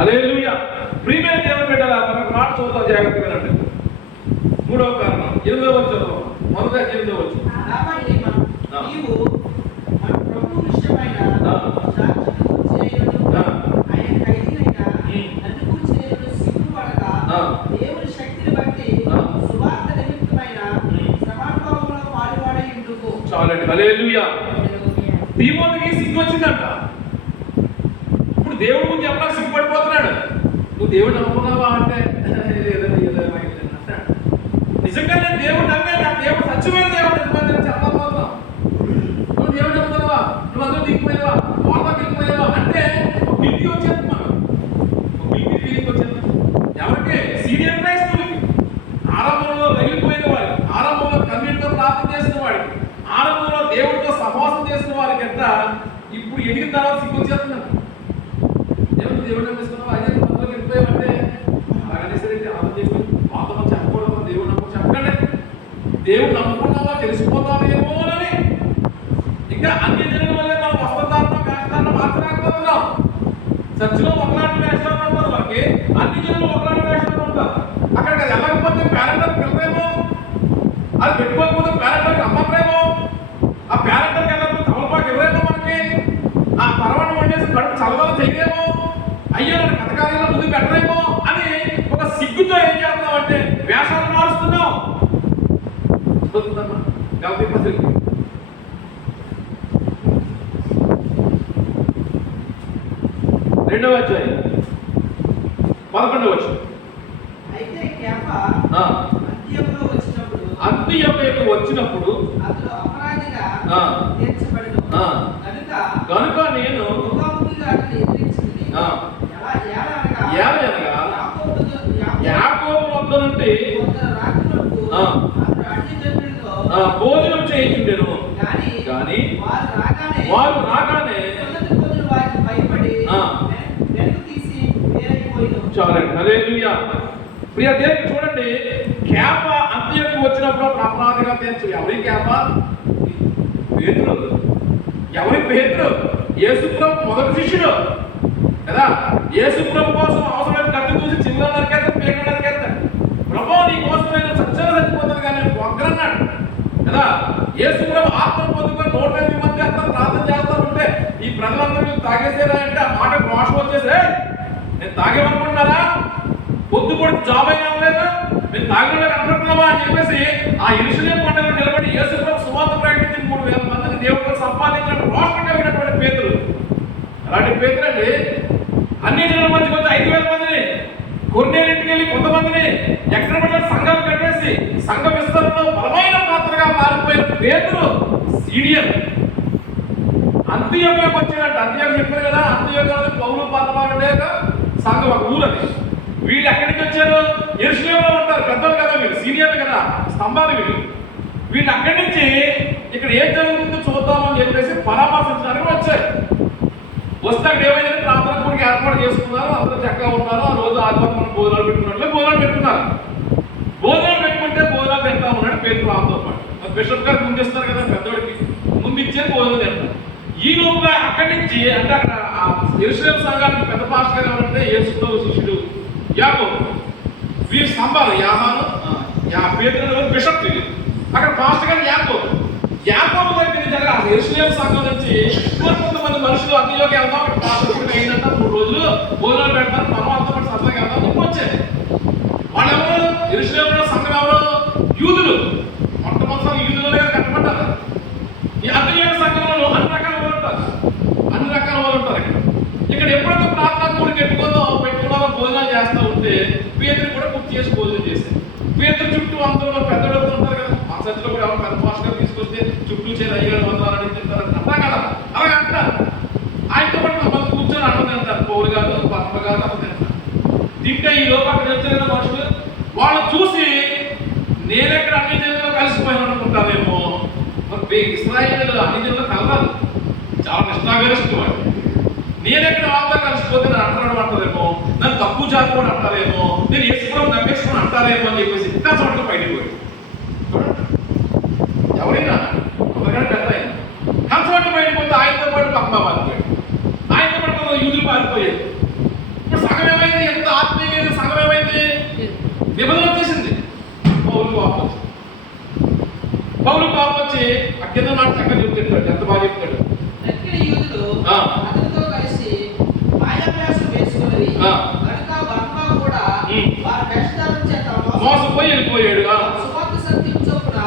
హల్లెలూయా. ప్రియమైన దేవుని బిడ్డలారా, మనకు మాట చూద్దాం జాగ్రత్తగా వినండి. 3వ కారణం 8వ వచనం, మొదట 8వ వచనం. కాబట్టి నీవు మన ప్రభువుకు ఇష్టమైన సాక్షులకు చేయడం ఆయన ఖైదీలైన నన్ను గూర్చి నేను సిగ్గుపడక దేవుని శక్తిని బట్టి సువార్త నిమిత్తమైన శ్రమానుభవంలో పాలువాడై ఉండుకో. చాలండి. హల్లెలూయా. తీమోతికి సిగ్గు వచ్చిందంట. ఇప్పుడు దేవుడి గురించి చెప్పడానికి సిగ్గుపడిపోతున్నాడు. నువ్వు దేవుడు నమ్ముకున్నావా అంటే నిజంగా నేను దేవుడు నమ్మే, నా దేవుడు సత్యమైన దేవుడు నిజమైన చెప్పబోతున్నావు. నువ్వు దేవుడు నమ్ముతున్నావా, నువ్వు అందరూ దిగిపోయావా, వాళ్ళ దిగిపోయావా అంటే ఒక గిల్టీ వచ్చేది, మనం ఒక గిల్టీ ఫీలింగ్ వచ్చేది. ఎవరికి? సీనియర్ క్రైస్తవులకి, ఆరంభంలో రగిలిపోయిన వాడికి, ఆరంభంలో కన్నీటితో ప్రార్థన చేసిన వాడికి, ఆరంభంలో దేవుడితో సహవాసం చేసిన వారికి ఎంత ఇప్పుడు ఎదిగిన తర్వాత సిగ్గు వచ్చేస్తున్నారు. దేవుడు దేవుడు నమ్మేసుకున్నావు, అదే అందులో వెళ్ళిపోయామంటే అలాగనే సరే ఆలోచన చెప్పి వాతావరణం చెప్పకూడదు. దేవుడు నమ్మకం చెప్పకండి. దేవుడు నమ్ముకున్నావా తెలిసిపోతావేమో అని ఇంకా అన్ని జనుల వల్లే మనం వస్త్రధారణ వేషధారణ మార్చలేకపోతున్నాం. చర్చిలో ఒకలాంటి వేషధారణ ఉంటారు, మనకి అన్ని జనులు ఒకలాంటి వేషధారణ ఉంటారు. అక్కడికి అది వెళ్ళకపోతే పేరెంటర్ పిల్లరేమో, అది పెట్టుకోకపోతే పేరెంటర్కి అమ్మరేమో, ఆ పేరెంటర్కి వెళ్ళకపోతే తమలపాకు ఎవరేమో, మనకి ఆ పరవాణం వండేసి కడుపు చల్లదల చేయలేమో, అయ్యో నన్ను కథకాలంలో ముందు పెట్టరేమో అని ఒక సిగ్గుతో ఏం చేస్తున్నాం అంటే వేషాలు మారుస్తున్నాం. రెండవ అధ్యాయం 11వ వచనం. అయితే కేఫా అంతియోకుకు వచ్చినప్పుడు అతడు అపరాధిగా తీర్చబడెను. కనుక నేను యాకోబు వద్ద నుండి భోజనం చేయించుండెను. కానీ వారు రాగానే చాలండి. హల్లెలూయా. ప్రియ దేవుడు చూడండి, కేఫ అంత్యకు వచ్చినప్పుడు అపరాధిగా తీర్చు. ఎవరి కేఫ? పేతురు. ఎవరి పేతురు? యేసుప్రభు మొదటి శిష్యుడు కదా. యేసుప్రభు కోసం అవసరమైన కత్తి చూసి చిన్న నరికేస్తాడు, పేగ నరికేస్తాడు. ప్రభు నీ కోసం నేను సత్యంగా చచ్చిపోతాను కానీ నేను పొగ్గరన్నాడు కదా. యేసుప్రభు ఆత్మ పొందుకొని 180 మంది అంతా ప్రార్థన చేస్తా ఉంటే ఈ ప్రజలందరూ తాగేసేరా అంటే ఆ మాట మోసం వచ్చేసే, నేను తాగేమనుకుంటున్నారా, పొద్దు కూడా జాబ్ అయినా లేదా, నేను తాగిలో కనపడుతున్నావా అని చెప్పేసి ఆ యెరూషలేము కొండలో నిలబడి యేసుప్రభు సువార్త ప్రకటించి 3000 మందిని దేవుడితో సంపాదించిన రోషం కలిగినటువంటి పేతురు. అలాంటి పేతురు అండి అన్ని జనుల మధ్యకి వచ్చి 5000 మందిని, కొన్నేరింటికి వెళ్ళి కొంతమందిని ఎక్కడ పడిన సంఘాలు కట్టేసి సంఘ విస్తరణలో బలమైన పాత్రగా మారిపోయిన పేతురు సీనియర్. అంత్యోకుకు వచ్చాడంట. అంత్యోకు చెప్పారు కదా, అంత్యోకులో పౌలు పాత్రలేక సంఘం ఒక ఊరని. వీళ్ళు ఎక్కడి నుంచి వచ్చారు? యెరూషలేములో ఉంటారు, పెద్దలు కదా వీళ్ళు, సీనియర్లు కదా, స్తంభాలు వీళ్ళు. వీళ్ళు అక్కడి నుంచి ఇక్కడ ఏం జరుగుతుందో చూద్దామని చెప్పేసి పరామర్శించడానికి వచ్చారు. వస్తే అక్కడ ఏమైంది, ప్రార్థన కూడికి ఏర్పాటు చేసుకున్నారు, అందరూ చక్కగా ఉన్నారు. ఆ రోజు ఆదివారం భోజనాలు పెట్టుకున్నట్లే భోజనాలు పెట్టుకున్నారు. భోజనాలు పెట్టుకుంటే భోజనాలు తింటా ఉన్నాడు పేతురు ఆమెతో పాటు. బిషప్ గారు ముందు ఇస్తారు కదా, పెద్దవాడికి ముందు ఇచ్చేది భోజనం తింటారు. ఈ లోపల అక్కడి నుంచి అంటే అక్కడ యెరూషలేము సంఘానికి పెద్ద పాస్టర్ గారు ఎవరంటే యేసుప్రభు శిష్యుడు యాకోబు. వీరి స్తంభాలు యాహాను, పేతురు బిషప్. అక్కడ పాస్టర్ గారు యాకోబు. యాకోబు దగ్గర నుంచి యెరూషలేము సంఘం నుంచి కొంతమంది మనుషులు అంత్యోకు వెళ్దాం, అక్కడ పాస్టర్ అయిందంట, 3 రోజులు భోజనాలు పెడతారు, మనం అంతా పాటు సరదాగా వెళ్దాం చెప్పి వచ్చేది. వాళ్ళెవరు? యెరూషలేములో సంఘం ఎవరు? యూదులు. మొట్టమొదటి యూదులుగా కట్టబడ్డారు. ఈ అంత్యోకు సంఘంలో అన్ని రకాల వాళ్ళు ఉంటారు, అన్ని రకాల వాళ్ళు ఉంటారు. ఇక్కడ ఎప్పుడైతే ప్రార్థన కూడి పెట్టుకున్నారో భోజనాలు చేస్తూ ఉంటే పేతురు కూడా కుక్ చేసి భోజనం చేశారు. పేతురు చుట్టూ అందరూ పెద్దలు ఉంటారు కదా, మా చర్చలో కూడా ఎవరు పెద్ద భాషగా తీసుకొస్తే చుట్టూ చేసి అయ్యారు వందనాలని తింటారు అట్లా కదా, అలాగే అంటారు. ఆయనతో పాటు కొంతమంది కూర్చొని అన్నం తింటారు, పౌరు గారు పద్మ గారు అన్నం తింటారు. తింటే ఈ లోపు అక్కడ వచ్చారు కదా మనుషులు, వాళ్ళు చూసి నేనెక్కడ అన్ని జనుల్లో కలిసిపోయాను అనుకుంటారేమో. మరి ఇశ్రాయేలు అన్ని జనుల్లో కలరాదు, చాలా నిష్ఠాగరిష్టం వాడు. నేనెక్కడ వాళ్ళతో కలిసిపోతే నన్ను అంటారు అంటారేమో, నన్ను తక్కువ జాతి కూడా అంటారేమో, నేను యేసుప్రభువుని నమ్మేసుకుని అంటారేమో అని చెప్పేసి ఇంకా చోట్ల బయటకు పోయి ఎవరైనా ఒకరికంటే పెద్ద ఆయన కంచోట్ల బయటకు పోతే ఆయనతో పాటు పక్కన పారిపోయాడు, ఆయనతో పాటు యూదులు పారిపోయాడు. ఇప్పుడు సగం కోపం వచ్చింది. పౌలు కోపం వచ్చి ఆ కింద మాట చక్కగా చెప్తాడు, ఎంత బాగా చెప్తాడు. నక్కిన యూదులు ఆ. అతనితో కలిసి మాయాభ్యాసం వేసుకుని ఆ. కనుక బర్నబా కూడా వారి వేషధారణ చేత మోసపోయి వెళ్ళిపోయాడు. సువార్త సత్యం చొప్పున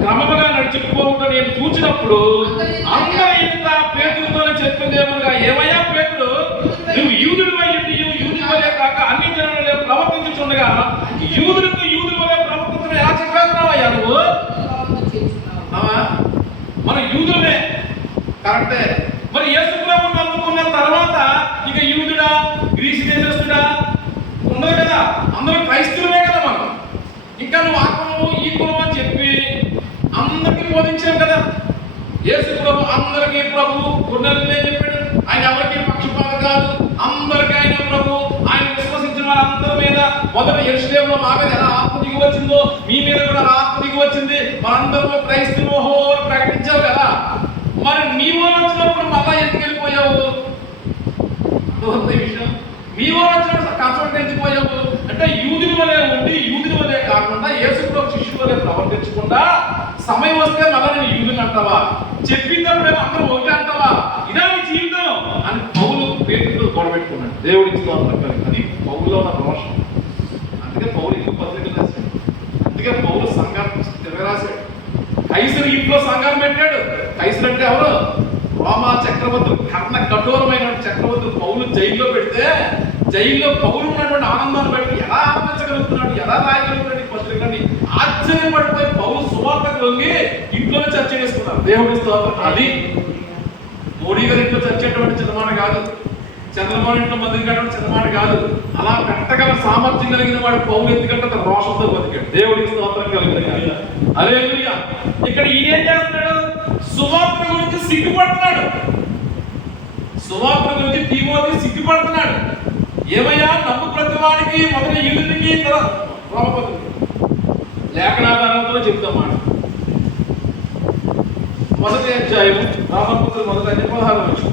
క్రమముగా నడుచుకుపోకుండా నేను చూచినప్పుడు అందరి ఎదుట పేతురుతోనే చెప్పింది ఏమనగా, ఏమయ్యా పేతురు, నువ్వు యూదుడు అయ్యింది యూదుడి వలె కాక అన్ని జనులలో ప్రవర్తించుచుండగా యూదులకు యూదుల వలె ప్రవర్తించడం ఎలా చెప్పేస్తున్నావయ్యా నువ్వు? మన యూదులమే కరెక్టే. మరి యేసు ప్రభువుని నమ్ముకున్న తర్వాత ఇక యూదుడా గ్రీసు దేశస్తుడా ఉండదు కదా, అందరూ క్రైస్తవులే కదా మనం. ఇంకా నువ్వు ఆ కులము ఈ కులం అని చెప్పి అందరికీ బోధించాం కదా. యేసు ప్రభు అందరికీ ప్రభు గుండెలనే చెప్పాడు. ఆయన ఎవరికి పక్షపాత కాదు, అందరికీ ఆయన ప్రభు. ఆయన విశ్వసించిన వారందరి మీద మొదట యెరూషలేములో మా మీద ఎలా ఆత్మ దిగి వచ్చిందో మీ మీద కూడా ఆత్మ దిగి వచ్చింది. మనందరూ క్రైస్తవో ప్రకటించావు కదా. మరి నీవు వచ్చినప్పుడు మళ్ళా ఎందుకు వెళ్ళిపోయావు? విషయం మీ వచ్చినప్పుడు కన్సల్ట్ ఎందుకు పోయావు అంటే, యూదుని వలె ఉండి యూదుని వలె కాకుండా యేసు ప్రభు శిష్యుల వలె ప్రవర్తించకుండా సమయం వస్తే మళ్ళా నేను యూదుని అంటావా, చెప్పినప్పుడేమో అందరూ ఒకటి అంటావా, ఇదా నీ జీవితం అని పౌలు పేతురుతో గొడవపెట్టుకున్నాడు. దేవుడికి అది పౌలులో ఉన్న రోషం. అందుకే పౌలు ఎక్కువ పత్రికలు రాశాడు. అందుకే పౌలు సంఘాన్ని తిరగరాశాడు. కైసరు ఇంట్లో సంఘాన్ని పెట్టాడు. కైసరు అంటే ఎవరు? రోమా చక్రవర్తులు, కర్ణ కఠోరమైన చక్రవర్తులు. పౌలు జైల్లో పెడితే జైల్లో పౌలు ఉన్నటువంటి ఆనందాన్ని బట్టి ఎలా ఆనందించగలుగుతున్నాడు, ఎలా రాయగలుగుతున్నాడు ఈ పత్రికని ఆశ్చర్యపడిపోయి పౌలు సువార్తకు లొంగి ఇంట్లోనే చర్చ చేసుకున్నారు. దేవుడి స్తోత్రం. అది మోడీ గారి ఇంట్లో చర్చేటువంటి చిన్నమాట కాదు, చంద్రబాబు ఇంట్లో మంది కట్టడం చిన్నమాట కాదు. అలా పెట్టగల సామర్థ్యం కలిగిన వాడు పౌలు ఎందుకంటే రోషంతో బతికాడు. దేవుడికి స్తోత్రం కలిగిన. హల్లెలూయా. ఇక్కడ ఈయన ఏం చేస్తున్నాడు? సువార్త గురించి సిగ్గుపడుతున్నాడు. సువార్త గురించి తిమోతి సిగ్గుపడుతున్నాడు. ఏమయ్యా, నమ్ము ప్రతి వాడికి మొదటి యూదునికి రోమపత్రిక లేఖనాధారంతో చెప్తాం మాట. మొదటి అధ్యాయం రోమపత్రిక మొదటి అధ్యాయం 16వ వచనం.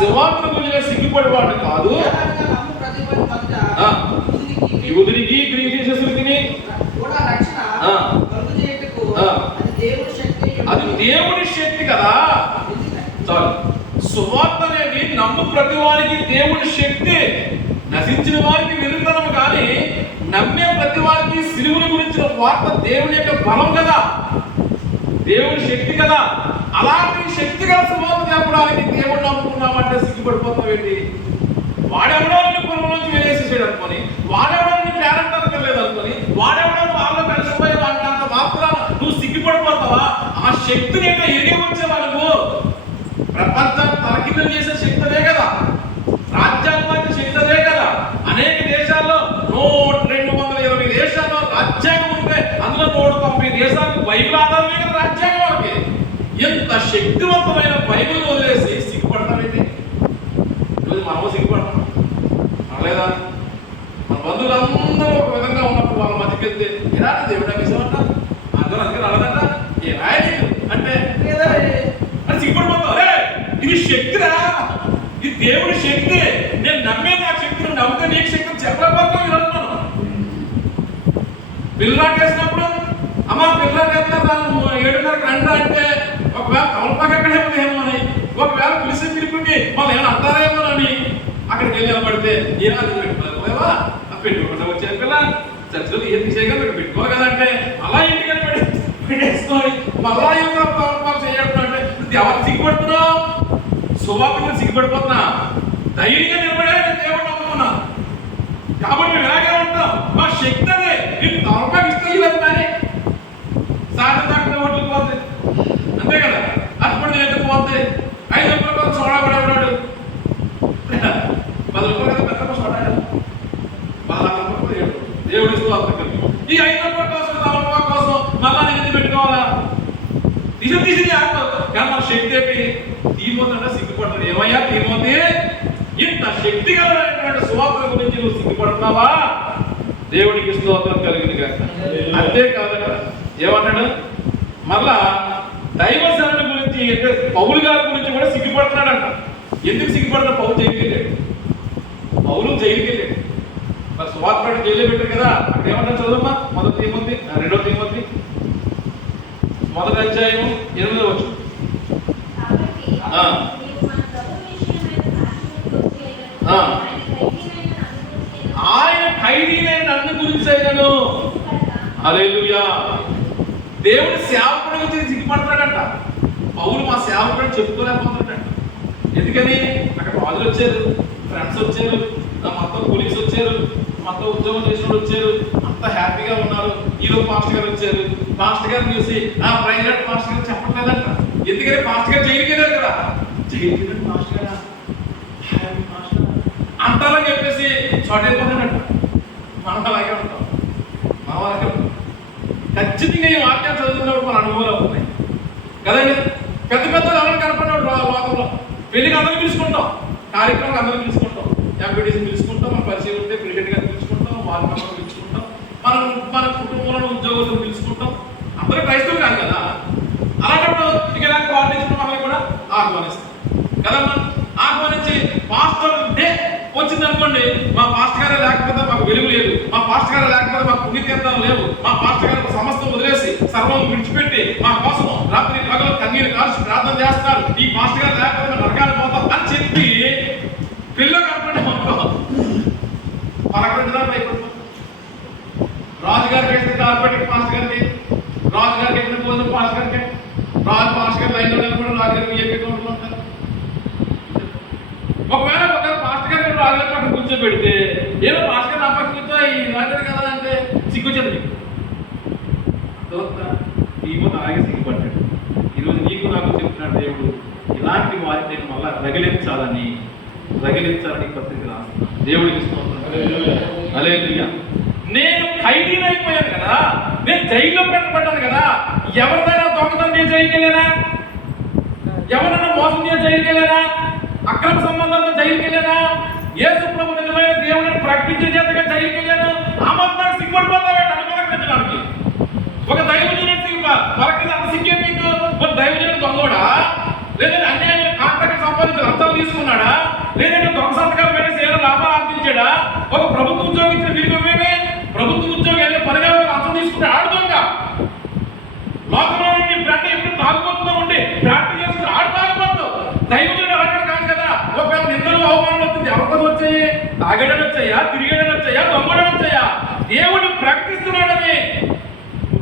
సువార్త గురించి సిగ్గుపడేవాడు కాదు, యూదునికి గ్రీకునికి అది దేవుడి శక్తి కదా. చాలు. సువార్త అనేది నమ్ము ప్రతి వారికి దేవుడి శక్తి. నశించిన వారికి విరుద్ధనం కానీ నమ్మే ప్రతి వారికి సిలువను గురించిన వార్త దేవుని యొక్క బలం కదా, దేవుడి శక్తి కదా. అలాంటి శక్తి గల సువార్త చెప్పడానికి దేవుడు నమ్ముకున్నామంటే సిగ్గుపడిపోతావేంటి? వాడెవడో నిన్ను కులంలోంచి వేసేసాడు అనుకొని, వాడెవడో నిన్ను పేరెంట్ అనలేదు అనుకొని, వాడెవడో వాళ్ళలో కలిసిపోయి వాడినంత మాత్రాన నువ్వు సిగ్గుపడిపోతావా? ఆ శక్తిని ఏంటో ఎరిగి వచ్చేవా నువ్వు? ప్రపంచం తలకిందులు చేసే శక్తి అదే కదా, రాజ్యాంగం శక్తి అదే కదా. అనేక దేశాల్లో 220 దేశాల్లో రాజ్యాంగం ఉంటే అందులో 190 దేశాలకు బైబిల్ ఆధారమే కదా రాజ్యాంగం. వాళ్ళకి ఎంత శక్తివంతమైన బైబిల్ వదిలేసి సిగ్గుపడతామేంటి? ఈరోజు మనము సిగ్గుపడతాం అనలేదా? మన బంధువులందరూ ఒక విధంగా ఉన్నప్పుడు వాళ్ళ మధ్యకి వెళ్తే ఎలా దేవుడు విషయం అంట అందరూ అందుకని అలదంట ఏ రాయలేదు అంటే అని సిగ్గుపడిపోతాం. అరే ఇది శక్తిరా, ఇది దేవుడి శక్తి. నేను నమ్మే నా శక్తిని నమ్మితే నీకు శక్తిని చెప్పలేకపోతాం. ఈరోజు మనం పిల్లరాటేసినప్పుడు అమ్మ పిల్లరాటేస్తున్నారు 7:30 రండి అంటే ఒకవేళ కవలపాక ఎక్కడేమో అని, ఒకవేళ పిలిచి పిలుపుకి వాళ్ళు ఏమైనా అంటారేమోనని అక్కడికి వెళ్ళి నిలబడితే ఏమని పెట్టుకోలేవా పెట్టుకోకుండా వచ్చారు పిల్ల చర్చలో ఏం తీసేయగా మీరు పెట్టుకోవాలి కదంటే అలా ఇంటికి పెట్టేసుకొని మళ్ళా ఏమో చేయడం అంటే ఎవరు సిగ్గుపడుతున్నావు? సువార్తను సిగ్గుపడిపోతున్నా. ధైర్యంగా నిలబడే దేవుడు నమ్ముకున్నా కాబట్టి మేము ఎలాగే ఉంటాం. మా శక్తి అదే. నేను తలపాకి ఇస్తే లేదు కానీ సాయంత్రం దాకా ఓట్లు పోతే అంతే కదా. అప్పుడు నేను ఎందుకు పోతే 5 రూపాయలు సోడా కూడా ఉన్నాడు 10 రూపాయలు కదా పెద్ద సోడా 10 రూపాయలు దేవుడి ఈ 5 రూపాయల కోసం 10 రూపాయల కోసం మళ్ళా నేను ఎందుకు పెట్టుకోవాలా? తీసి కానీ మన శక్తి ఏంటి? తీమోతి అంటే సిగ్గుపడతాడు. ఏమయ్యా తీమోతి, ఇంత శక్తి కలిగినటువంటి సువార్త గురించి నువ్వు సిగ్గుపడుతున్నావా? దేవుడికి స్తోత్రం కలిగింది కాక. అంతేకాదట ఏమన్నాడు మళ్ళా దైవ సేవల గురించి అంటే పౌలు గారి గురించి కూడా సిగ్గుపడుతున్నాడంట. ఎందుకు సిగ్గుపడుతున్నా? పౌలు జైలుకి వెళ్ళాడు. మరి సువార్త జైలు పెట్టారు కదా, అక్కడ ఏమంటారు చదువుమా? మొదటి తిమోతి, రెండో తిమోతి మొదటి అధ్యాయం 8వ వచనం. ఆయన ఖైదీనైన నన్ను గురించి అయినను. హల్లెలూయా. దేవుడు సేవకుడి గురించి సిగ్గుపడతాడంట. పౌలు మా సేవకుడు చెప్పుకోలేకపోతాడంట. ఎందుకని? అక్కడ రాజులు వచ్చారు, ఫ్రెండ్స్ వచ్చారు, మొత్తం పోలీసు వచ్చారు, మొత్తం ఉద్యోగం చేసిన వాళ్ళు వచ్చారు, అంత హ్యాపీగా ఉన్నారు. ఈరో పాస్టర్ గారు వచ్చారు. పాస్టర్ గారిని చూసి ప్రైవేట్ పాస్టర్ గారు చెప్పట్లేదంట. ఎందుకని? పాస్టర్ గారు జైలుకి వెళ్ళారు కదా. జైలుకి వెళ్ళారు పాస్టర్ గారా, పాస్టర్ అంటారని చెప్పేసి షార్ట్ అయిపోతాడంట. మనం అలాగే ఉంటాం, మా అలాగే ఉంటాం. ఖచ్చితంగా ఈ వాక్యాలు చదువుతున్నప్పుడు మన అనుభవాలు అవుతున్నాయి కదండి. పెద్ద పెద్ద ఎవరైనా కనపడినాడు లోకంలో. పెళ్లికి అందరూ పిలుచుకుంటాం, కార్యక్రమం అందరూ పిలుచుకుంటాం, ఎంపీటీసీని పిలుచుకుంటాం, మన పరిచయం ఉంటే ప్రెసిడెంట్ గారిని పిలుచుకుంటాం, వార్డు మెంబర్ని పిలుచుకుంటాం, మన కుటుంబంలో ఉద్యోగులను పిలుచుకుంటాం. అందరూ క్రైస్తవులు కాదు కదా. అలాంటప్పుడు ఇక ఇలాంటి కోఆర్డినేషన్ మనల్ని కూడా ఆహ్వానిస్తాం కదమ్మా. ఆహ్వానించి పాస్టర్ డే వచ్చింది అనుకోండి, మా పాస్టర్ గారే లేకపోతే మాకు వెలుగు లేదు, మా పాస్టర్ గారే లేకపోతే మాకు పుణ్యతీర్థాలు లేవు, మా పాస్టర్ గారు సమస్తం వదిలేసి సర్వం విడిచిపెట్టి మా కోసం రాత్రి పగలు కన్నీరు కాల్చి ప్రార్థన చేస్తారు, ఈ పాస్టర్ గారు లేకపోతే నరకాలు పోతాం అని చెప్పి పిల్లలు కనపడి మనకు పలకరించడానికి అయిపోతుంది. రాజుగారికి వేస్తే కార్పెట్ పాస్టర్ గారికి, రాజుగారికి ఎక్కడ పోతుంది పాస్టర్ గారికి, రాజు పాస్టర్ గారు లైన్లో కూడా రాజుగారికి ఏ కౌంటర్లో ఉంటారు. ఒకవేళ పాస్టర్ గారు రాజుగారి పక్కన కూర్చోబెడితే ఏదో పాస్టర్ గారు నా పక్కన కూర్చో ఈ రాజుగారు కదా అంటే సిగ్గుచ్చింది. నీకు అలాగే సిగ్గుపడ్డాడు. ఈరోజు నీకు నాకు చెప్తున్నాడు దేవుడు, ఇలాంటి వారిని నేను మళ్ళా రగిలించాలని పత్రిక రాస్తున్నాను. దేవుడికి ఇస్తున్నాను. హల్లెలూయా. నేను ఖైదీనైపోయాను కదా, నేను జైల్లో పెట్టబడ్డాను కదా. ఎవరిదైనా దొంగతనం నేను జైలుకి వెళ్ళానా? ఎవరైనా మోసం నేను జైలుకి వెళ్ళానా? అక్రమ సంబంధాలతో జైలుకి వెళ్ళానా? యేసు ప్రభు నిజమైన దేవుడిని ప్రకటించే చేతగా జైలుకి వెళ్ళాను. ఆ మాత్రం సిగ్గుపడిపోతావే నన్ను ప్రకటించడానికి. ఒక దైవజనుడు పరకటి అంత సిగ్గే మీకు? ఒక దైవజనుడు దొంగోడా? లేదంటే అన్యాయమైన కాంట్రాక్ట్ సంపాదించి లంచాలు తీసుకున్నాడా? లేదంటే దొంగ సంతకాలు పెట్టి ఏదో లాభాలు ఆర్జించాడా? ఒక ప్రభుత్వ ఉద్యోగం ఇచ్చిన విలువమే ప్రభుత్వ ఉద్యోగం ఏదో పనిగా లంచం తీసుకుంటే ఆడు దొంగ. లోకంలో ప్రాక్టీస్ ఎప్పుడు తాగుబోతుందో ఉండి ప్రాక్టీస్ చేసుకుని ఆడు తాగుబోతు. దైవజనుడు అలాగే కాదు కదా. ఒకవేళ నిందలు అవమానాలు వచ్చింది ఎవరికోసం వచ్చాయి? తాగడని వచ్చాయా? తిరిగేయడం వచ్చాయా? దొంగడం వచ్చాయా? దేవుడు ప్రకటిస్తున్నాడని,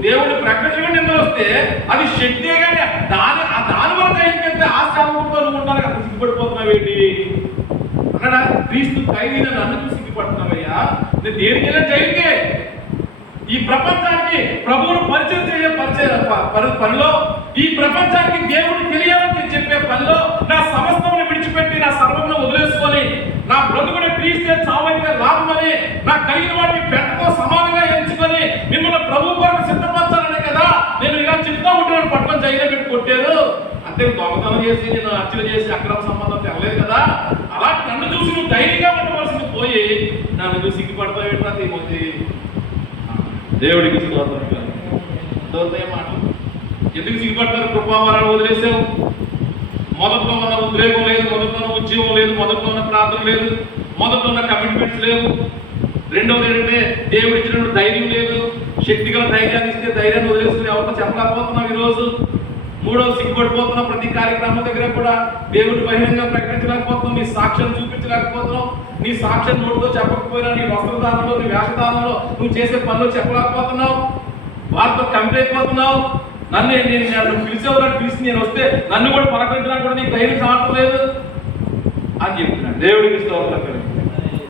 దేవుడు ప్రకటించడం నిందలు వస్తే అది శక్తే కానీ దాని వల్ల జైలుకెళ్తే ఆ శాపంతో నువ్వు ఉంటాను కదా. సిగ్గుపడిపోతున్నావు ఏంటి అక్కడ? క్రీస్తు ఖైదీన నన్ను సిగ్గుపడుతున్నావయ్యా. నేను దేనికి వెళ్ళిన జైలుకే. ఈ ప్రపంచానికి ప్రభువును పరిచయం పనిలో, ఈ ప్రపంచానికి దేవుడు తెలియాలని చెప్పే పనిలో నా సమస్తమును విడిచిపెట్టి నా సర్వమును వదిలేసుకొని నా బ్రతుకుని క్రీస్తే చావనిగా లాభమని నా కలిగిన వాటిని పెట్టతో సమానంగా ఎంచుకొని మిమ్మల్ని ప్రభు కొరకు సిద్ధపరచాలనే కదా నేను ఇలా చెప్తా ఉంటాను. పట్టుకొని జైలు పెట్టి కొట్టారు అంటే దొంగతనం చేసి నేను హత్యలు చేసి అక్రమ సంబంధం తెరలేదు కదా. అలాంటి నన్ను చూసి నువ్వు ధైర్యంగా ఉండవలసింది పోయి నన్ను చూసి సిగ్గుపడతావు ఏంటా తిమోతి? దేవుడికి మాట ఎందుకు సిగ్గుపడతారు? కృపావరాలు వదిలేసావు. మొదట్లో ఉన్న ఉద్రేకం లేదు, మొదట్లో ఉన్న ఉద్యోగం లేదు, మొదట్లో ఉన్న ప్రార్థన లేదు, మొదట్లో ఉన్న కమిట్మెంట్స్ లేవు. రెండవది ఏంటంటే దేవుడు ఇచ్చినప్పుడు ధైర్యం లేదు. శక్తి గల ధైర్యాన్ని ఇస్తే ధైర్యాన్ని వదిలేసుకుని ఎవరితో చెప్పలేకపోతున్నావు ఈరోజు. మూడవ సిగ్గుపడిపోతున్నావు. ప్రతి కార్యక్రమం దగ్గర కూడా దేవుడు బహిరంగంగా ప్రకటించలేకపోతున్నావు, నీ సాక్ష్యం చూపించలేకపోతున్నావు. నీ సాక్ష్యం నోటితో చెప్పకపోయినా నీ వస్త్రదానంలో, నీ వేషధానంలో, నువ్వు చేసే పనులు చెప్పలేకపోతున్నావు. వారితో కంప్లీట్ అయిపోతున్నావు. నన్ను పిలిచేవారు పిలిచి నేను వస్తే నన్ను కూడా పలకరించడానికి కూడా నీకు ధైర్యం చావట్లేదు అని చెప్తున్నాడు. దేవుడికి స్తోత్రం.